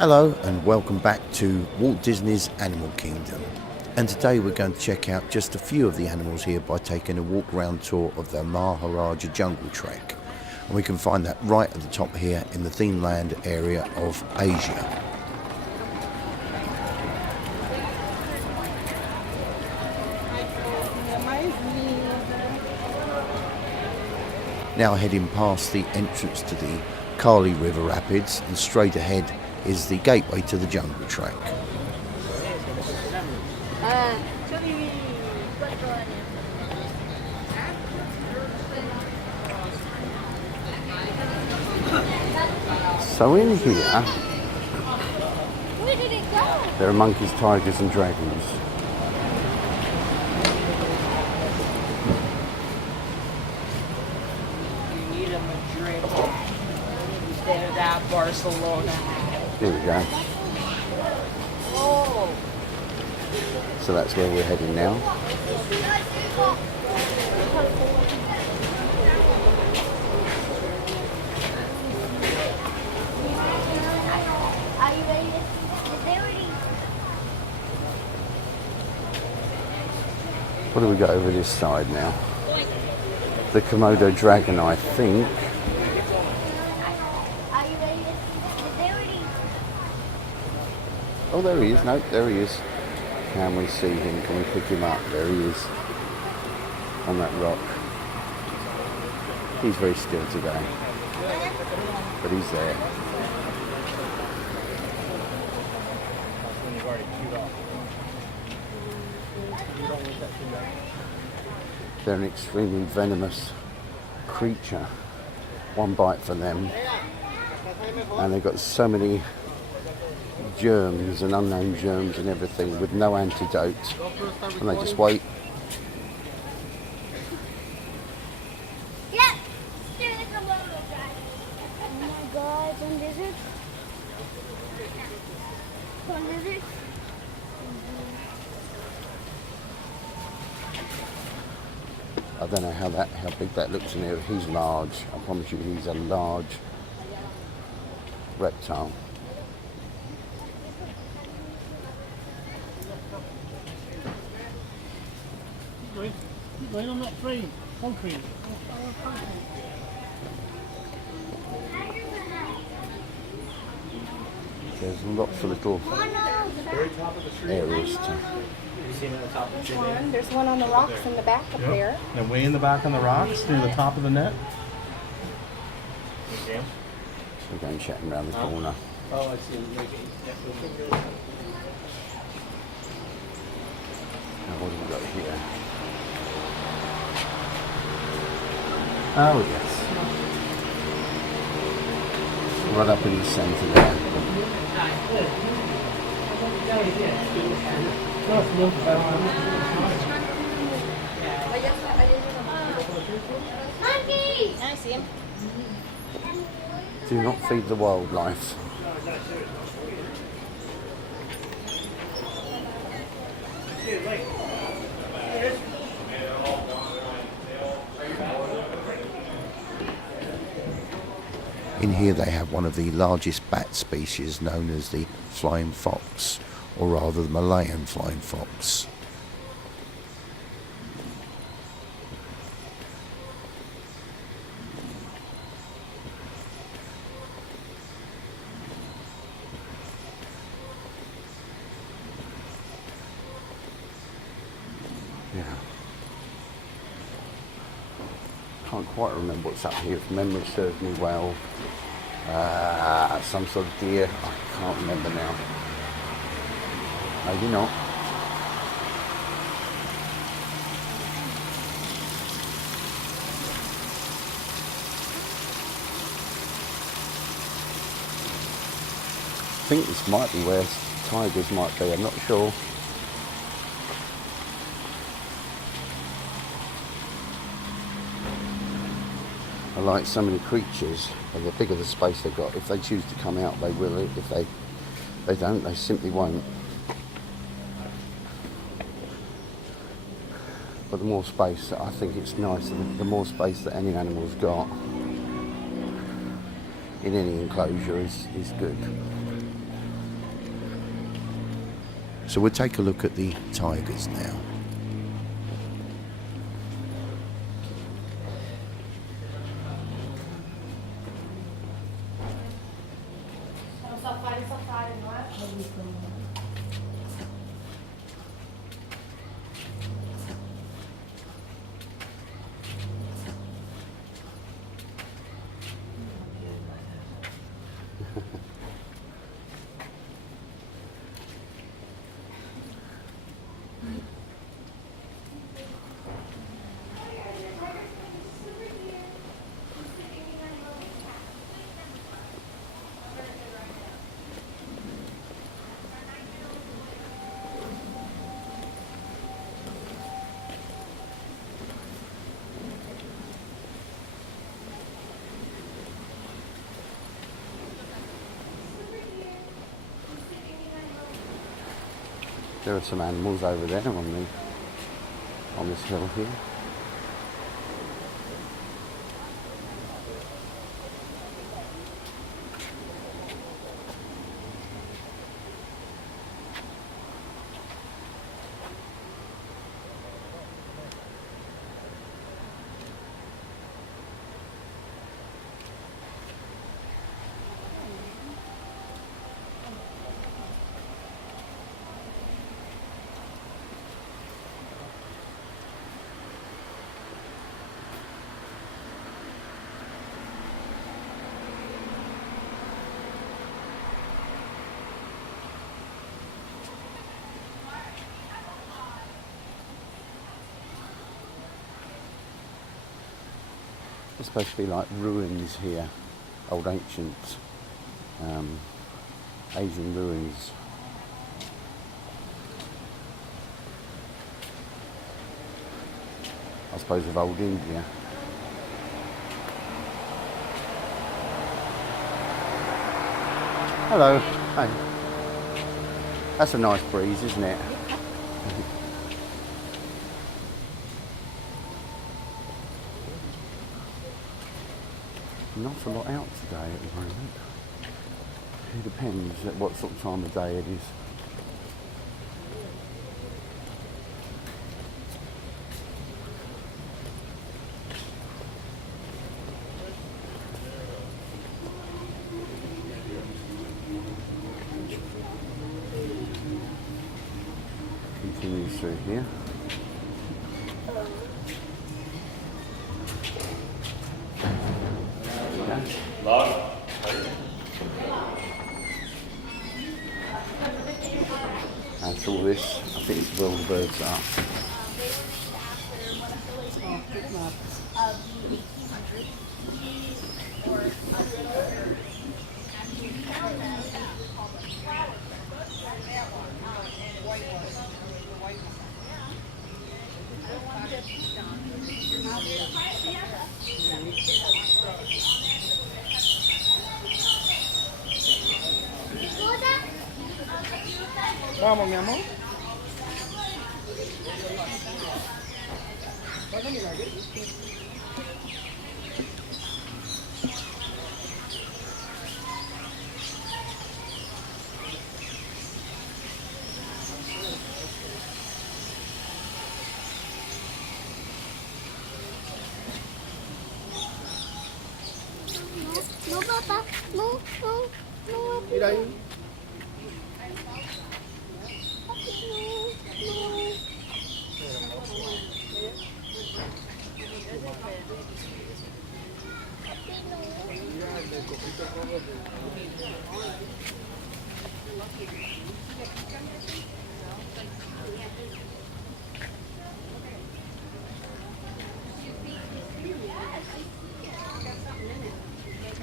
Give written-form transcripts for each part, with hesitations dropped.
Hello and welcome back to Walt Disney's Animal Kingdom. And today we're going to check out just a few of the animals here by taking a walk around tour of the Maharajah Jungle Trek. And we can find that right at the top here in the theme land area of Asia. Now heading past the entrance to the Kali River Rapids, and straight ahead is the gateway to the Jungle Trek. So in here, where did it go? There are monkeys, tigers and dragons. You need a Madrid instead of that Barcelona. Here we go. Oh. So that's where we're heading now. Are you ready to see? What do we got over this side now? The Komodo Dragon, I think. Are you ready to see? Oh, there he is. No, there he is. Can we see him? Can we pick him up? There he is. On that rock. He's very still today. But he's there. They're an extremely venomous creature. One bite for them. And they've got so many germs and unknown germs and everything with no antidote. And they just wait. Yeah. There's a Komodo dragon. Oh my God, some lizard. Some lizard. I don't know how big that looks in here. He's large. I promise you, he's a large reptile. Keep going on that train. Concrete. There's lots of little areas to... There's one on the rocks in the back up there. And way in the back on the rocks near the top of the net. So we're going chatting around the corner. Oh, I see. Now, what have we got here? Oh, yes. Right up in the centre there. Monkey! I see him. Do not feed the wildlife. In here they have one of the largest bat species known as the flying fox, or rather the Malayan flying fox. Yeah. Can't quite remember what's up here. If memory serves me well, some sort of deer. I can't remember now. Maybe not. I think this might be where tigers might be. I'm not sure. Like so many creatures, and the bigger the space they've got, if they choose to come out, they will. If they don't, they simply won't. But the more space, I think it's nicer. The more space that any animal's got in any enclosure is good. So we'll take a look at the tigers now. There are some animals over there on this hill here. There's supposed to be like ruins here, old ancient Asian ruins. I suppose of old India. Hello. Hi. That's a nice breeze, isn't it? Not a lot out today at the moment. It depends at what sort of time of day it is. Continues through here. That's all this. I think it's where all the birds are. Vamos, mi amor. No, Papa. No, no, no. Mira ahí.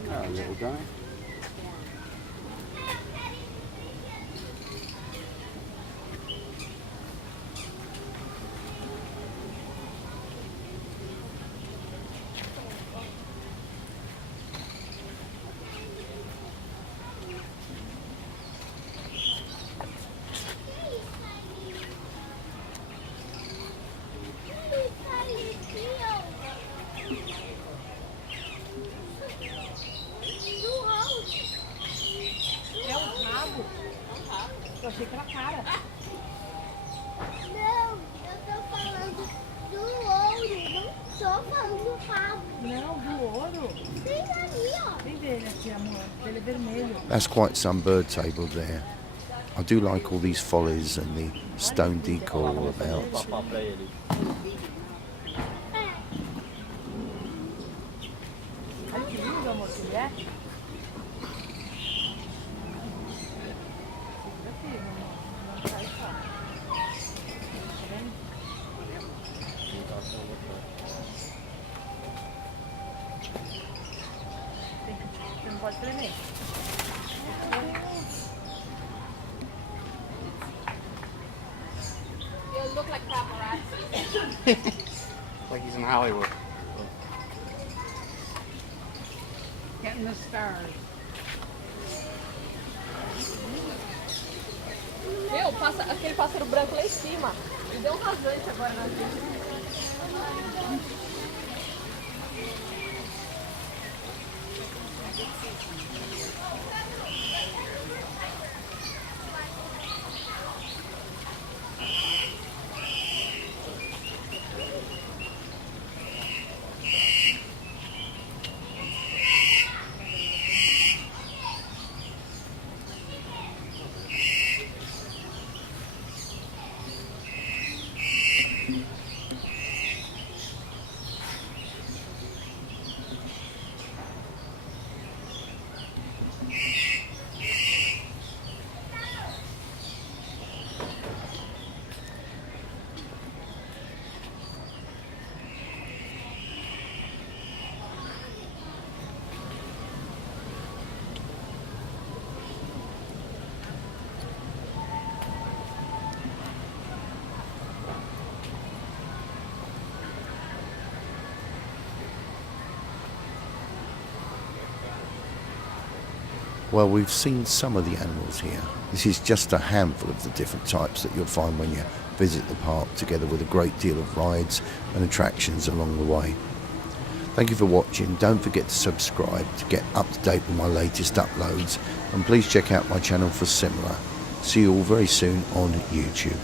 Oh, little guy. É o rabo. Eu achei que era a cara. Não, eu tô falando do ouro, não tô falando do rabo. Não, do ouro. Tem ali, ó. Tem dele aqui, amor. Ele é vermelho. That's quite some bird table there. I do like all these follies and the stone decor about. Papar pra ele. Olha que lindo, amor, que ele é. Você não pode tremer. You look like paparazzi. Like he's in Hollywood. Getting the stars. Meu, passa, aquele pássaro branco lá em cima. Me deu um rasante agora na vida. Well, we've seen some of the animals here. This is just a handful of the different types that you'll find when you visit the park, together with a great deal of rides and attractions along the way. Thank you for watching. Don't forget to subscribe to get up to date with my latest uploads, and please check out my channel for similar. See you all very soon on YouTube.